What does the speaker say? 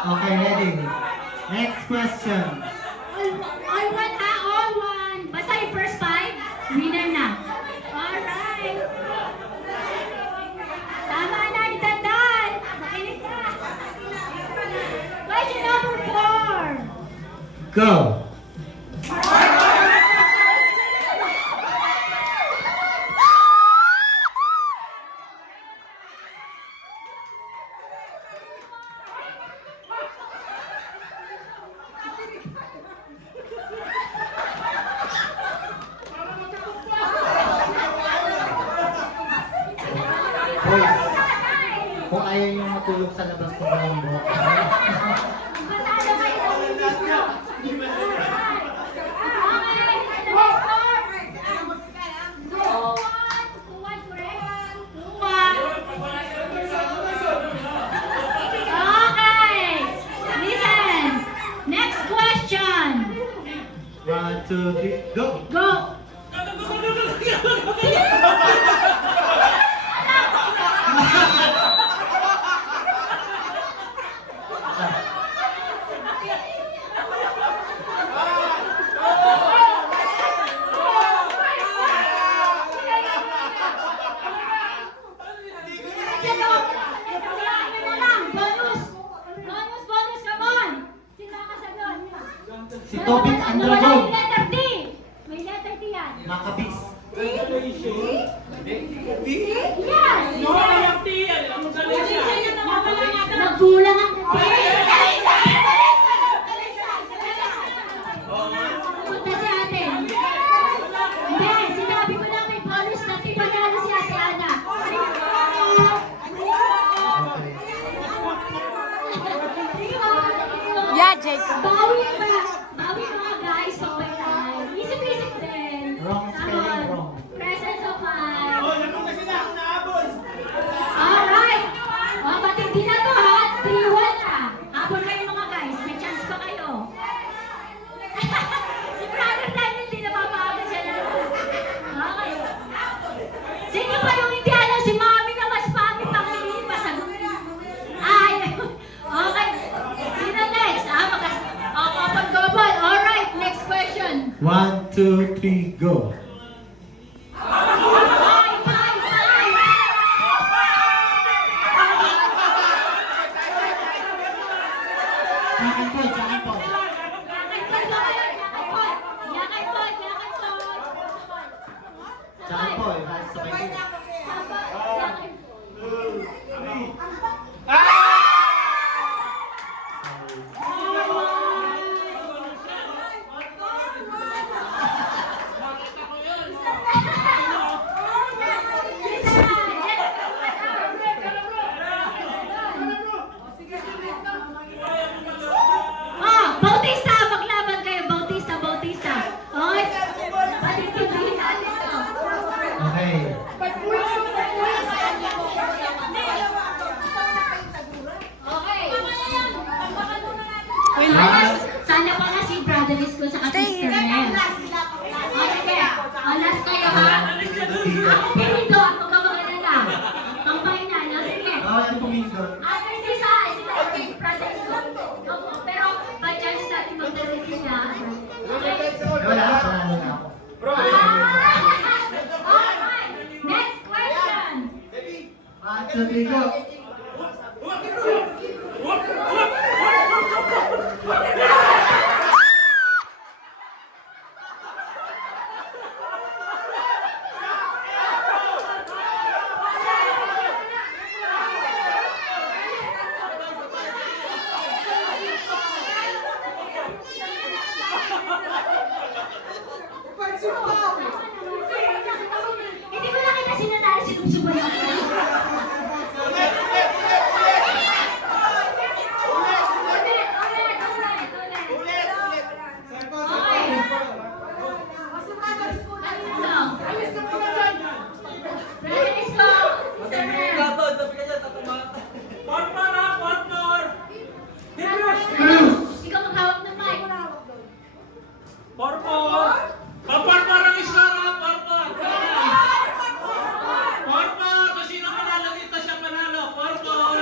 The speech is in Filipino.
Okay, ready. Next question. All one ha, all one. Basta yung first five, winner na. Alright. Tama na, itandaan. Makinig ka. Question number 4. Go. Boys, kung ayaw nyo matulog sa labas ng lambo. Matalo kayo sa video. Listen. Next question. 1, 2, 3, go! Go. Bonus, come on! Sino nakasagot? Si Tobit Wala Andragon. yung letter D! May letter D yan. Makabis. Yes! Nagkulang ang punta si ate. Hindi, sinabi ko lang may bonus na panalo si ate Ana. Yeah, Jacob. Bawi mga guys, pagbantay. Isip-isip din. Wrong spelling, wrong. Presence of mind. Alright. Pati hindi na to ha. 3-1 na. Habol kayo mga guys. May chance pa kayo. Si Brother Daniel hindi na papaabot siya na. Okay. Sino pa yung hindi alam si Mami na mas Mami pang hindi masagot? Ay. Okay. Sino next? Kapag-gobol. Alright. Next question. 1, 2, 3, go! Five. Jacket po, jacket po. Jacket po, sabay po. Bautista, maglaban kayo. Bautista. Okay? Patitindihin natin to. Okay. Okay. Last. Sana pala si brother is ko sa sister niya. Okay. Last kayo ha. Ako pinito. Ako kamaganda. Kampay na. Sige. Ano pumindot? Hindi sa brother is ko. Opo. Pero by chance natin magdaliti siya. Okay. Wala, panalo na ako. Alright. Next question. 1, 2, 3, go! Hindi ko nakita sinanalo si Tupsubo yung Ikaw maghawak ng mic. Porpor! Paparpar ang iskara! Porpor! Porpor! Kung sino manalo dito siya manalo! Porpor!